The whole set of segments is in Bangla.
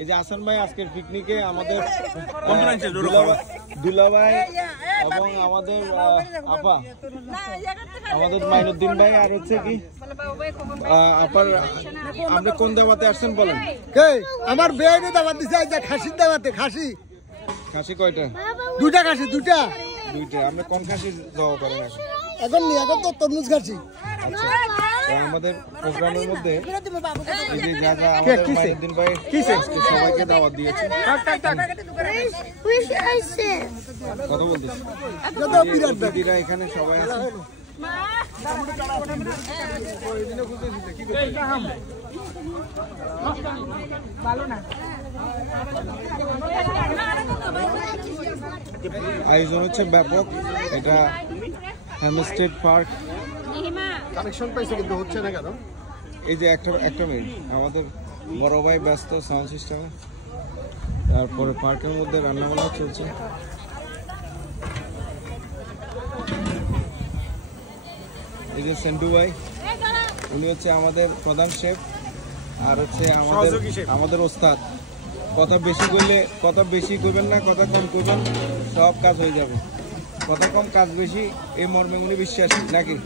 এই যে হাসান ভাই আজকের পিকনিকে আমাদের দুলাভাই এবং আমাদের আপা, আমাদের মাইনুদ্দিন ভাই, আর হচ্ছে কি আপার, আপনি কোন দাওয়াতে আসছেন বলেন? আমার বেয়ে দাওয়াত দিছে, খাসির দাওয়াতে। খাসি খাসি কয়টা? দুইটা খাসি, দুইটা। আপনি কোন খাসি দাওয়া করেন এখন নি, এখন তো তরমুজ খাসি। আমাদের প্রোগ্রামের মধ্যে এই যে যা যা আমাদের মাইনুদ্দিন ভাই সবাইকে দাওয়াত দিয়েছে। কথা বলতেছি, দিদিরা এখানে সবাই আছে। আয়োজন হচ্ছে ব্যাপক। এটা হ্যামস্টেড পার্ক। কানেকশন পাইছে কিন্তু হচ্ছে না কেন? এই যে একটা মিনিট, আমাদের বড় ভাই ব্যস্ত সাউন্ড সিস্টেমে। তারপরে পার্কের মধ্যে রান্নাবান্না চলছে। এই যে সেন্টু ভাই, উনি হচ্ছে আমাদের প্রধান শেফ, আর হচ্ছে আমাদের ওস্তাদ। কথা বেশি করবেন না, কথা কম করবেন, সব কাজ হয়ে যাবে। কথা কম কাজ বেশি, এই মর্মে উনি বিশ্বাসী নাকি?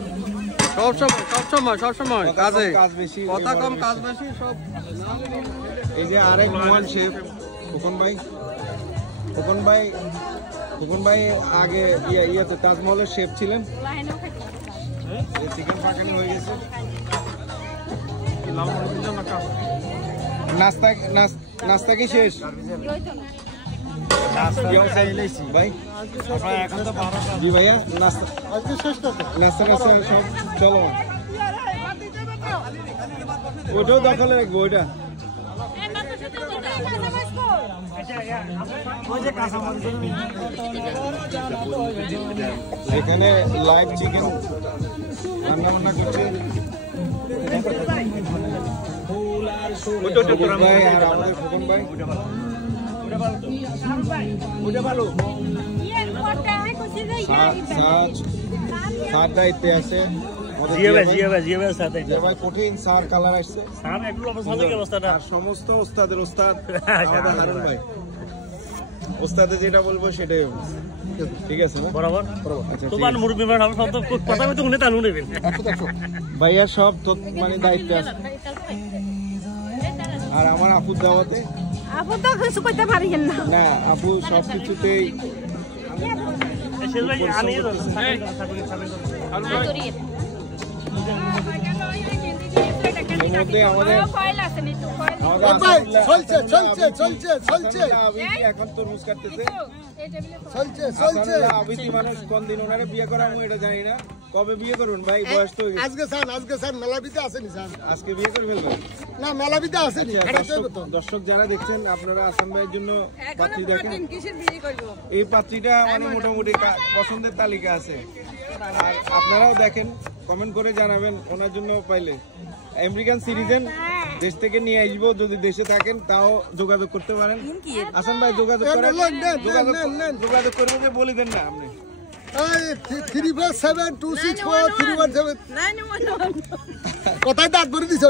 সব সময় কাজ বেশি, কথা কম কাজ বেশি সব। এই যে আরেক মহান শেফ খোকন ভাই আগে ইয়েতে তাজমহলের শেফ ছিলেন। চিকেন পাকানি হয়ে গেছে। নাস্তা কি শেষ ভাই? জি ভাইয়া, নাস্তা সব চলো। ওইটাও দখলে রাখবো, ওইটা এখানে লাইভ চিকেন রান্না বান্না করছে ভাই আর আমাদের খোকন ভাই। সার দায়িত্বে আছে, কঠিন সার কালার আসছে। সমস্ত ওস্তাদের ওস্তাদ আমাদের হারুন ভাই। ওস্তাদে যেটা বলবো সেটাই হবে, ঠিক আছে না? বরাবর। ভাইয়া সব মানে দায়িত্বে আছে। আর আমার আপুর দাওয়াতে না, আপু সব কিছুতেই এখন তরমুজ কাটতেছে। মানুষ কোন দিন ওনারা বিয়ে করাবো এটা জানি না। কবে বিয়ে করবেন ভাই? বয়স তো আজকে স্যার মেলাবিতে আসেনি স্যার, আজকে বিয়ে করে ফেলবেন না? মেলাবিতে আসেনি। দর্শক যারা দেখছেন, আপনারা আসাম ভাইয়ের জন্য পাত্রী দেখেন। এই পাত্রীটা মানে মোটামুটি পছন্দের তালিকা আছে, আর আপনারাও দেখেন, কমেন্ট করে জানাবেন ওনার জন্য পাইলে। আমেরিকান সিটিজেন, দেশ থেকে নিয়ে আসবো, যদি দেশে থাকেন তাও যোগাযোগ করতে পারেন। আসাম ভাই যোগাযোগ করবেন, যে বলে দেন না আপনি। 347264317 কোথায় দাঁত ভরে দিছে?